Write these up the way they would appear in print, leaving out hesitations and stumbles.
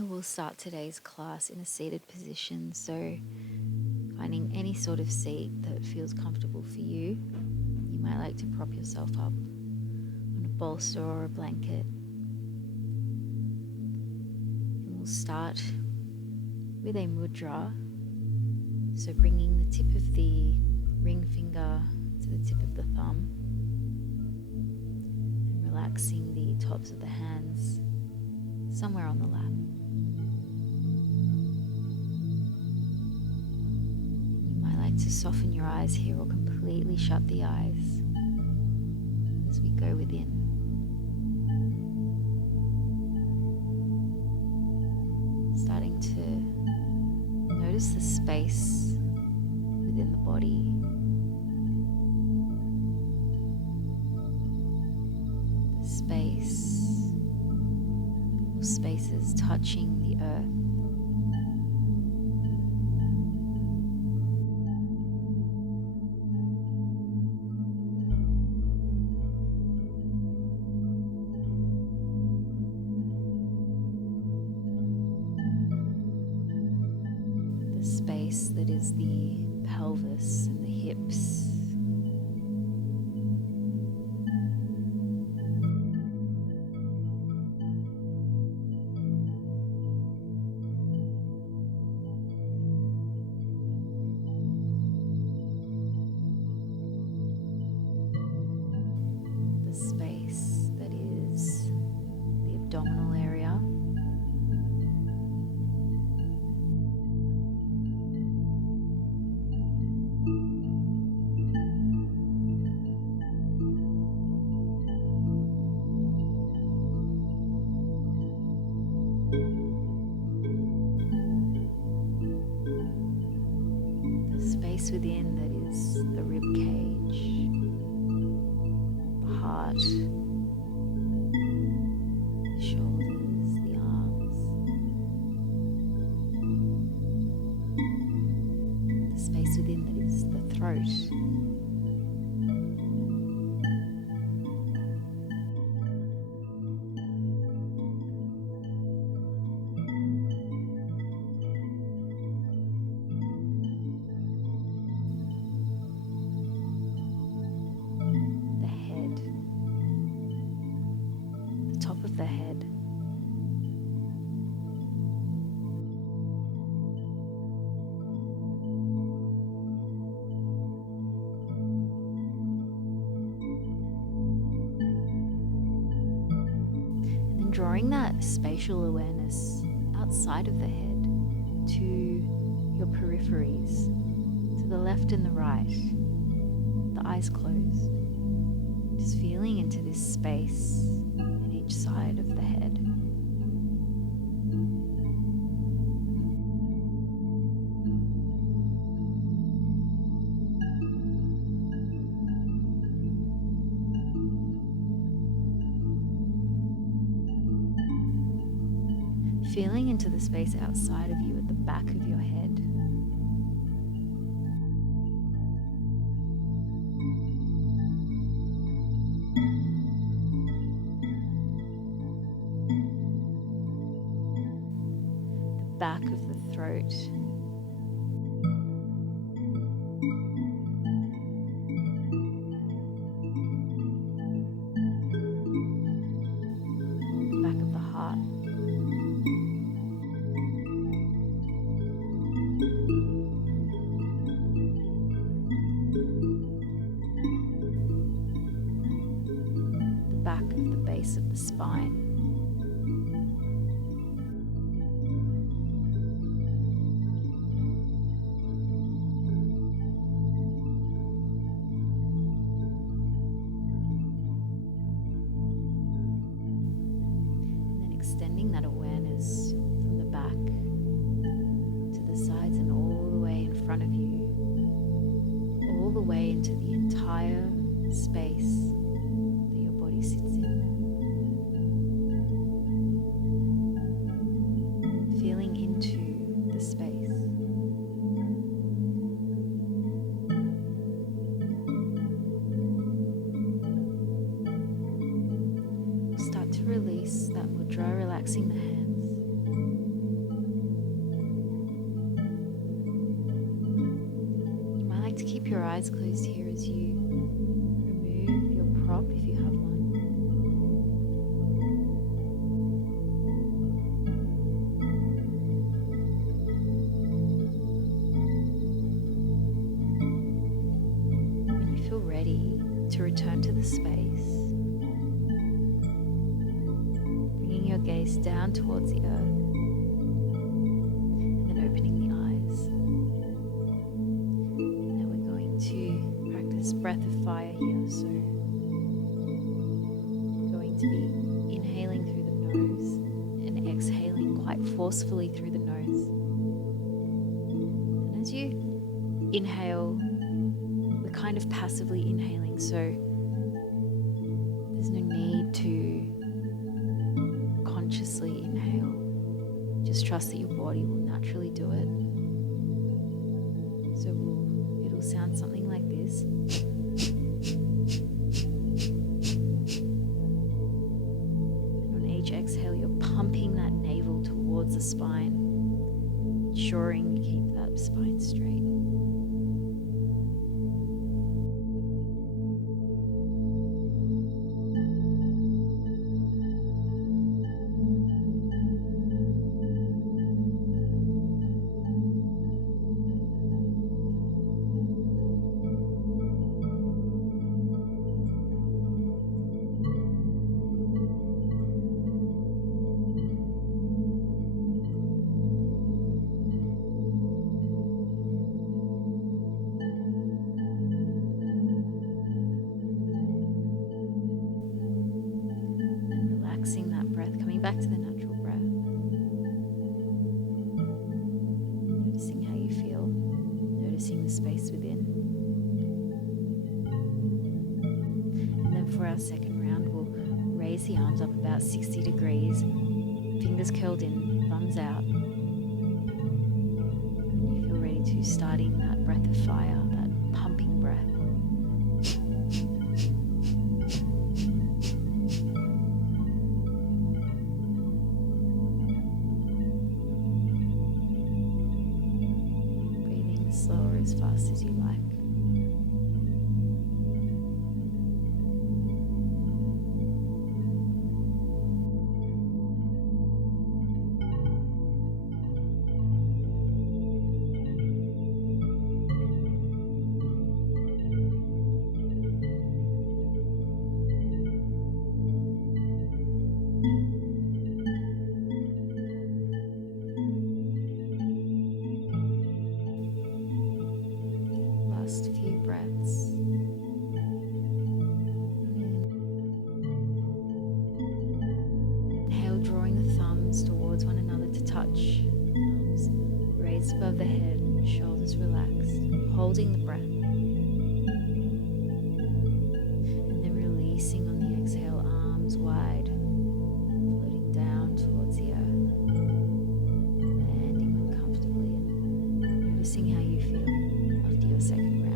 We'll start today's class in a seated position, so finding any sort of seat that feels comfortable for you. You might like to prop yourself up on a bolster or a blanket. And we'll start with a mudra, so bringing the tip of the ring finger to the tip of the thumb and relaxing the tops of the hands somewhere on the lap. To soften your eyes here or completely shut the eyes as we go within. Starting to notice the space within the body. The space or spaces touching the earth. Space that is the pelvis and the hips. The space that is the abdominal area. Space within that is the rib cage, the heart, the shoulders, the arms, the space within that is the throat, the head. And then drawing that spatial awareness outside of the head to your peripheries, to the left and the right, the eyes closed. Just feeling into this space in each side of the head. Feeling into the space outside of you at the back of your head. Back of the throat. Back of the heart. The back of the base of the spine. Extending that awareness from the back to the sides and all the way in front of you, all the way into the entire space that your body sits in. keep your eyes closed here as you remove your prop if you have one. When you feel ready to return to the space, bringing your gaze down towards the earth and then opening the eyes. Now we're going to practice breath of fire here. So we're going to be inhaling through the nose and exhaling quite forcefully through the nose. And as you inhale, we're kind of passively inhaling, so there's no need to consciously inhale. Just trust that your body will naturally do it. So it'll sound something like this. And on each exhale, you're pumping that navel towards the spine, ensuring you keep that spine straight. Relaxing that breath, coming back to the natural breath. Noticing how you feel, noticing the space within. And then for our second round, we'll raise the arms up about 60 degrees, fingers curled in, thumbs out. When you feel ready to, starting that breath of fire, that pumping breath. Slower as fast as you like. Last few breaths. Inhale, drawing the thumbs towards one another to touch. Arms raised above the head, shoulders relaxed, holding the breath. And then releasing on the exhale, arms wide, floating down towards the earth, landing when comfortably, and noticing how you feel after your second round.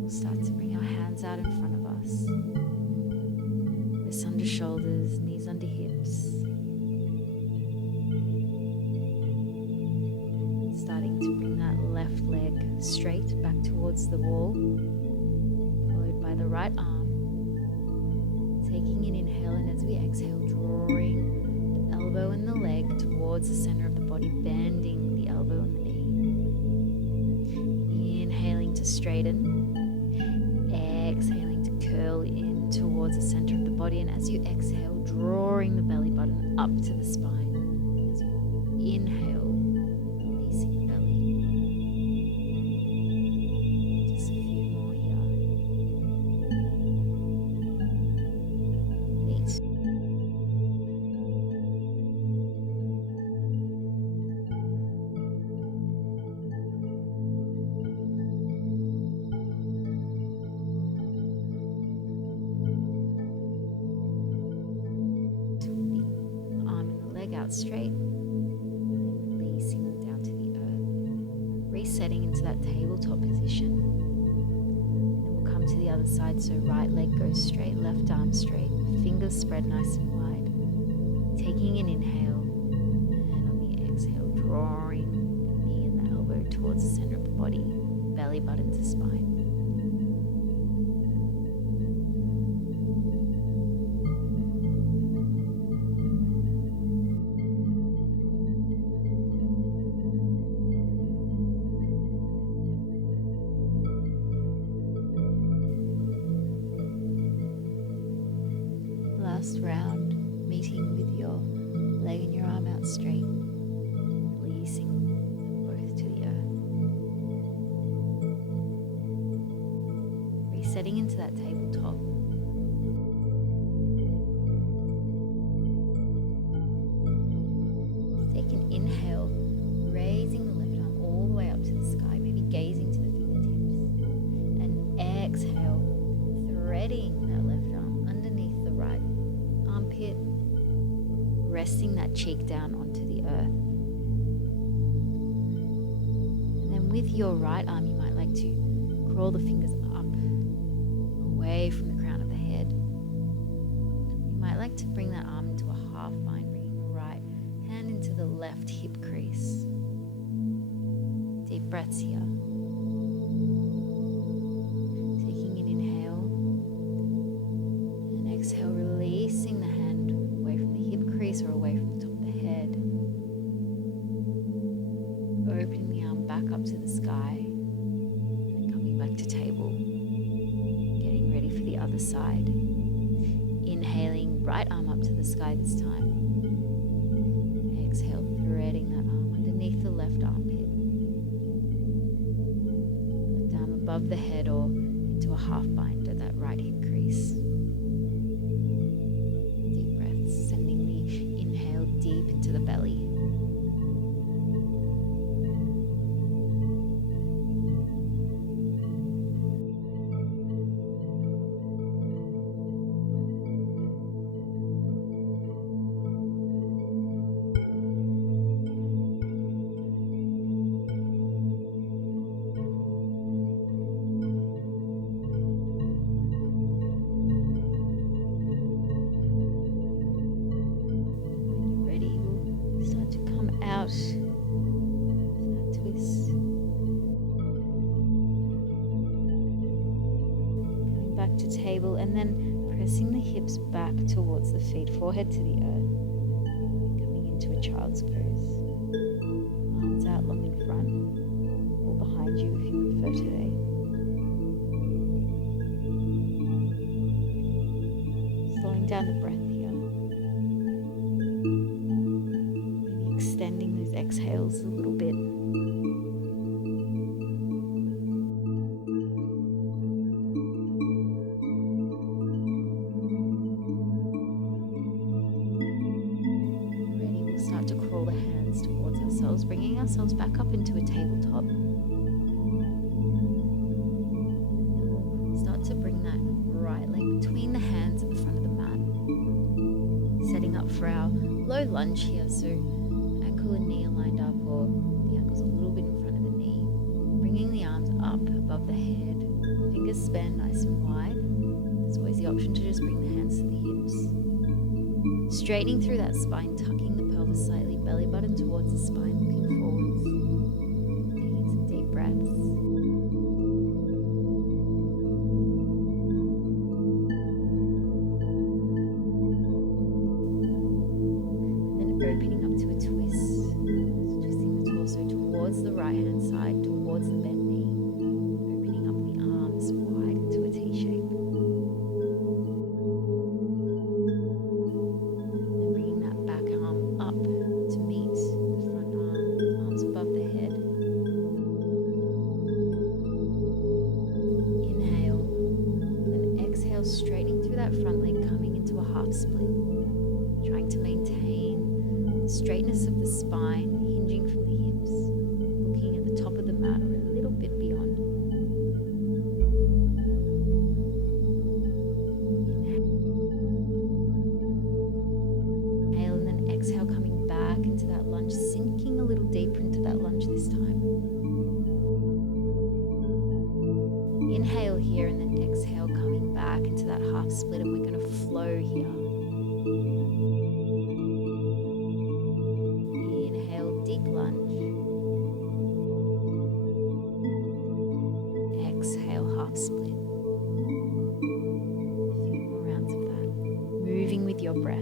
We'll start to bring our hands out in front of us. Wrists under shoulders, knees under hips. Starting to bring that left leg straight back towards the wall, followed by the right arm. Taking an inhale, and as we exhale, drawing the elbow and the leg towards the center of the body, bending the elbow and the knee. Inhaling to straighten, exhaling to curl in towards the center of the body, and as you exhale, drawing the belly button up to the spine. As you inhale, releasing the belly. Just a few more here. Neat. The arm and the leg out straight. resetting into that tabletop position. Then we'll come to the other side, so right leg goes straight, left arm straight, fingers spread nice and wide. Taking an inhale, and on the exhale, drawing the knee and the elbow towards the center of the body, belly button to spine. Last round, meeting with your leg and your arm out straight, releasing both to the earth. Resetting into that tabletop. Take an inhale, raising the left arm all the way up to the sky, maybe gazing to the fingertips. And exhale, threading that left arm underneath the right armpit, resting that cheek down onto the earth. And then with your right arm, you might like to crawl the fingers up, away from the crown of the head. You might like to bring that arm into a half bind, bringing the right hand into the left hip crease. Deep breaths here. Taking an inhale and exhale, releasing the hand away from the hip crease or away from the top of the head. Opening the arm back up to the sky and coming back to table. Getting ready for the other side. Inhaling, right arm up to the sky this time. Exhale, threading that arm underneath the left armpit. Left arm above the head or into a half bind at that right hip crease. Deep breaths, sending the inhale deep into the belly. Out that twist. Coming back to table and then pressing the hips back towards the feet, forehead to the earth. Coming into a child's pose. Arms out long in front or behind you if you prefer today. Slowing down the breath here. Extending those exhales a little bit. Ready, we'll start to crawl the hands towards ourselves, bringing ourselves back up into a tabletop. And we'll start to bring that right leg between the hands at the front of the mat. Setting up for our low lunge here, so ankle and knee are lined up, or the ankle's a little bit in front of the knee. Bringing the arms up above the head, fingers span nice and wide. There's always the option to just bring the hands to the hips. Straightening through that spine, tucking the pelvis slightly, belly button towards the spine, looking forwards. Taking some deep breaths. Opening up to a twist, twisting the torso towards the right hand side, towards the bent knee, opening up the arms wide into a T shape. And bringing that back arm up to meet the front arm, arms above the head. Inhale, then exhale, straightening through that front leg, coming into a half split, trying to maintain straightness of the spine, hinging from the hips, looking at the top of the mat or a little bit beyond. Inhale and then exhale, coming back into that lunge, sinking a little deeper into that lunge this time. split, and we're going to flow here. Inhale, deep lunge. Exhale, half split. A few more rounds of that. Moving with your breath.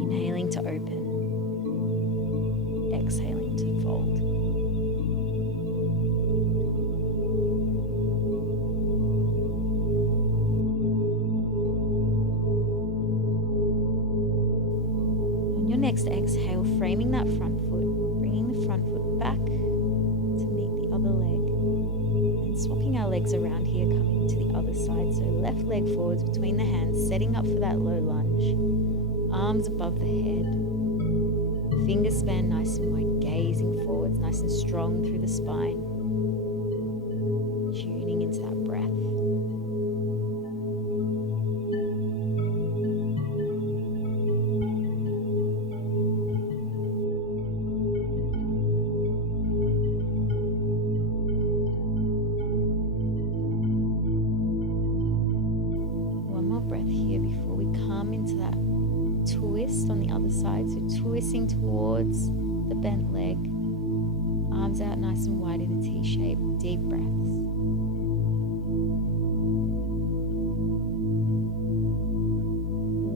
Inhaling to open. Exhaling to fold. On your next exhale, framing that front foot, bringing the front foot back to meet the other leg, and swapping our legs around here, coming to the other side. So left leg forwards between the hands, setting up for that low lunge. Arms above the head. Fingers span nice and wide, gazing forwards, nice and strong through the spine. Tuning into that breath. One more breath here before we come into that twist on the other side. So twisting towards the bent leg, arms out nice and wide in a T shape, deep breaths.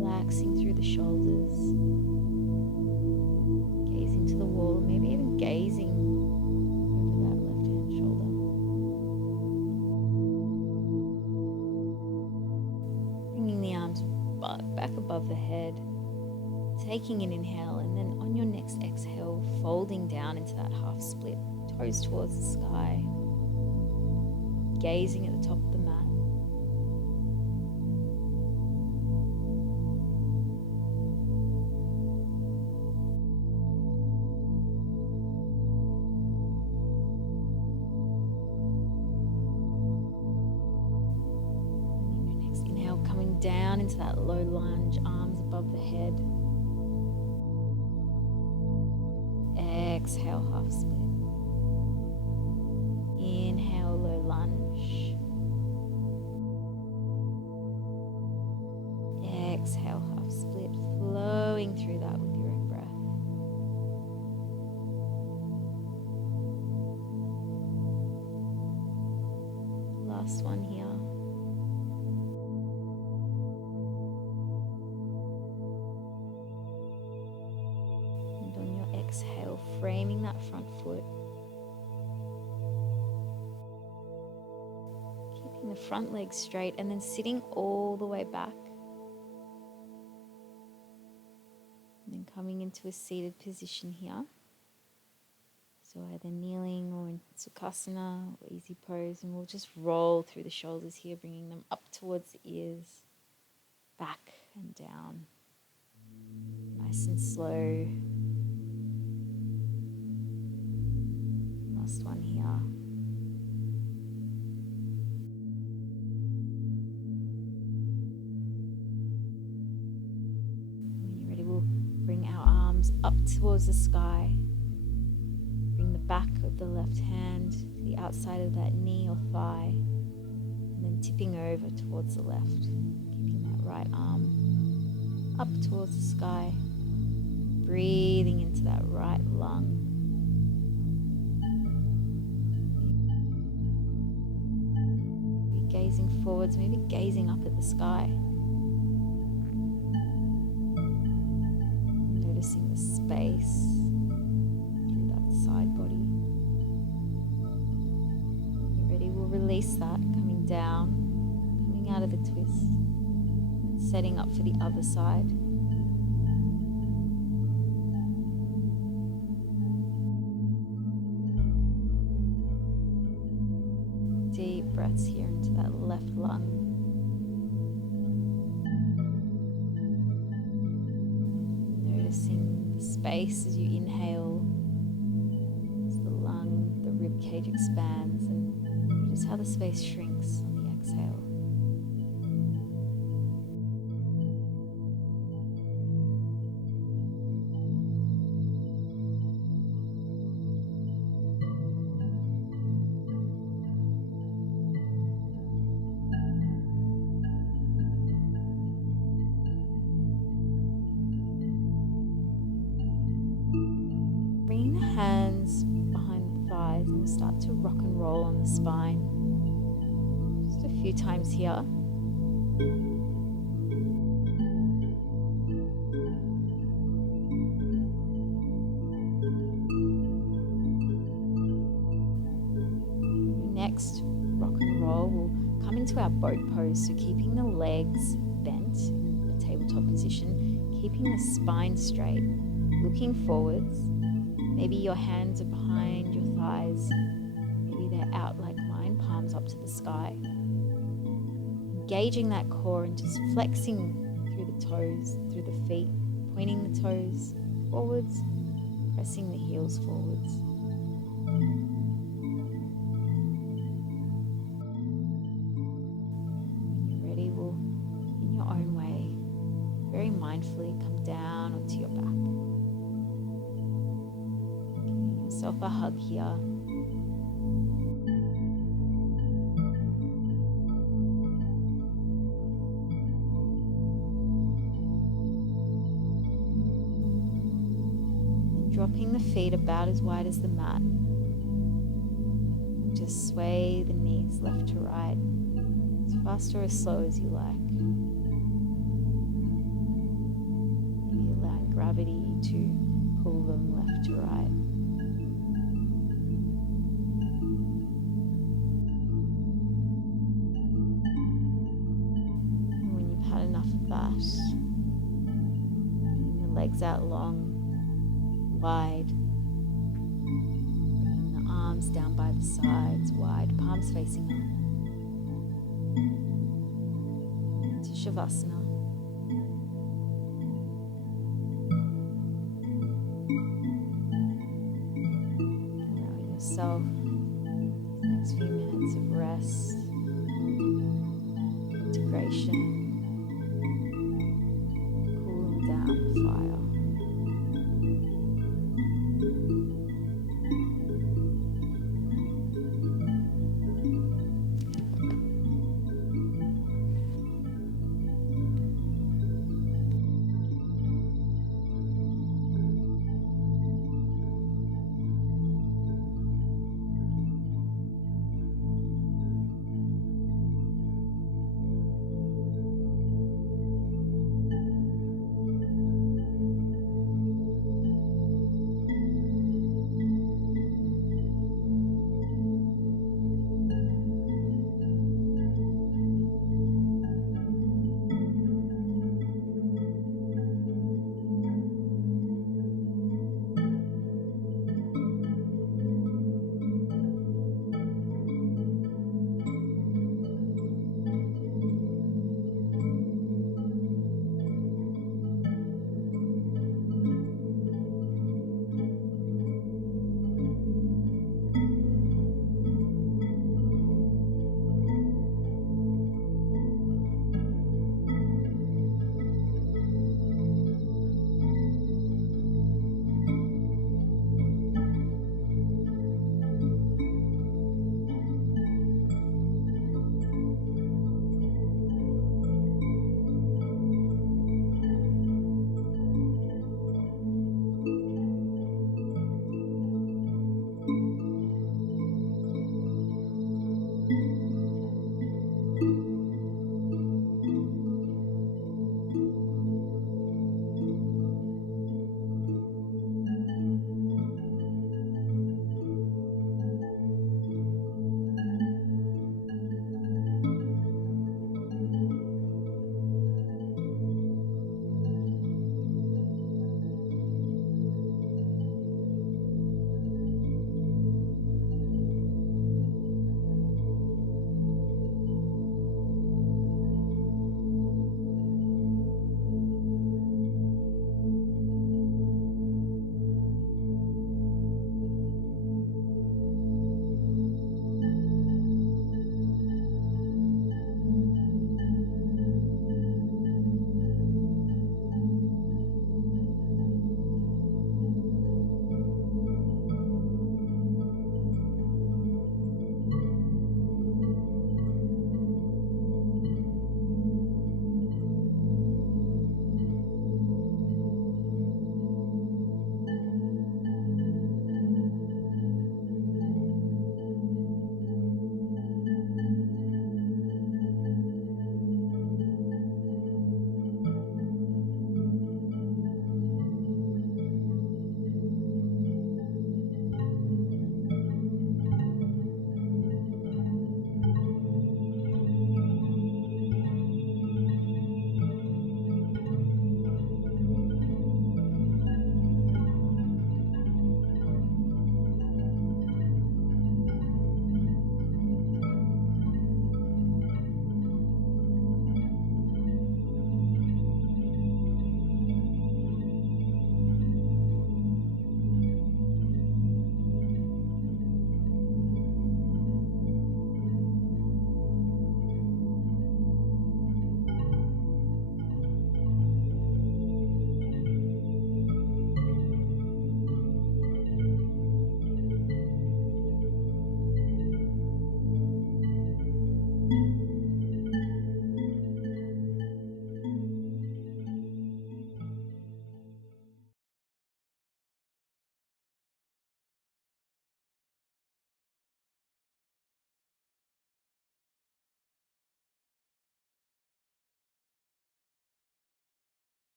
Relaxing through the shoulders, gazing to the wall, maybe even gazing over that left hand shoulder. Bringing the arms back above the head. Taking an inhale, and then on your next exhale, folding down into that half split, toes towards the sky, gazing at the top of the mat. And then your next inhale, coming down into that low lunge, arms above the head. Exhale, half split. Inhale, low lunge. Exhale, half split, flowing through that with your own breath. Last one here. Exhale, framing that front foot. Keeping the front leg straight and then sitting all the way back. And then coming into a seated position here. So either kneeling or in Sukhasana or easy pose. And we'll just roll through the shoulders here, bringing them up towards the ears, back and down. Nice and slow. Last one here. When you're ready, we'll bring our arms up towards the sky. Bring the back of the left hand to the outside of that knee or thigh, and then tipping over towards the left, keeping that right arm up towards the sky, breathing into that right lung. Gazing forwards, maybe gazing up at the sky. Noticing the space through that side body. When you're ready, we'll release that, coming down, coming out of the twist, and setting up for the other side. Deep breaths here into that left lung. Noticing the space as you inhale, as the lung, the rib cage expands, and notice how the space shrinks on the exhale. thighs, and we'll start to rock and roll on the spine. Just a few times here. Next rock and roll, we'll come into our boat pose, so keeping the legs bent in the tabletop position, keeping the spine straight, looking forwards. Maybe your hands are behind your thighs, maybe they're out like mine, palms up to the sky. Engaging that core and just flexing through the toes, through the feet, pointing the toes forwards, pressing the heels forwards. In your own way, very mindfully come down onto your back. Giving yourself a hug here. And dropping the feet about as wide as the mat. Just sway the knees left to right, as fast or as slow as you like. Maybe allowing gravity to pull them left to right. And when you've had enough of that, bringing the legs out long, wide, bringing the arms down by the sides, wide, palms facing up. Into Shavasana. Allow yourself these next few minutes of rest, integration,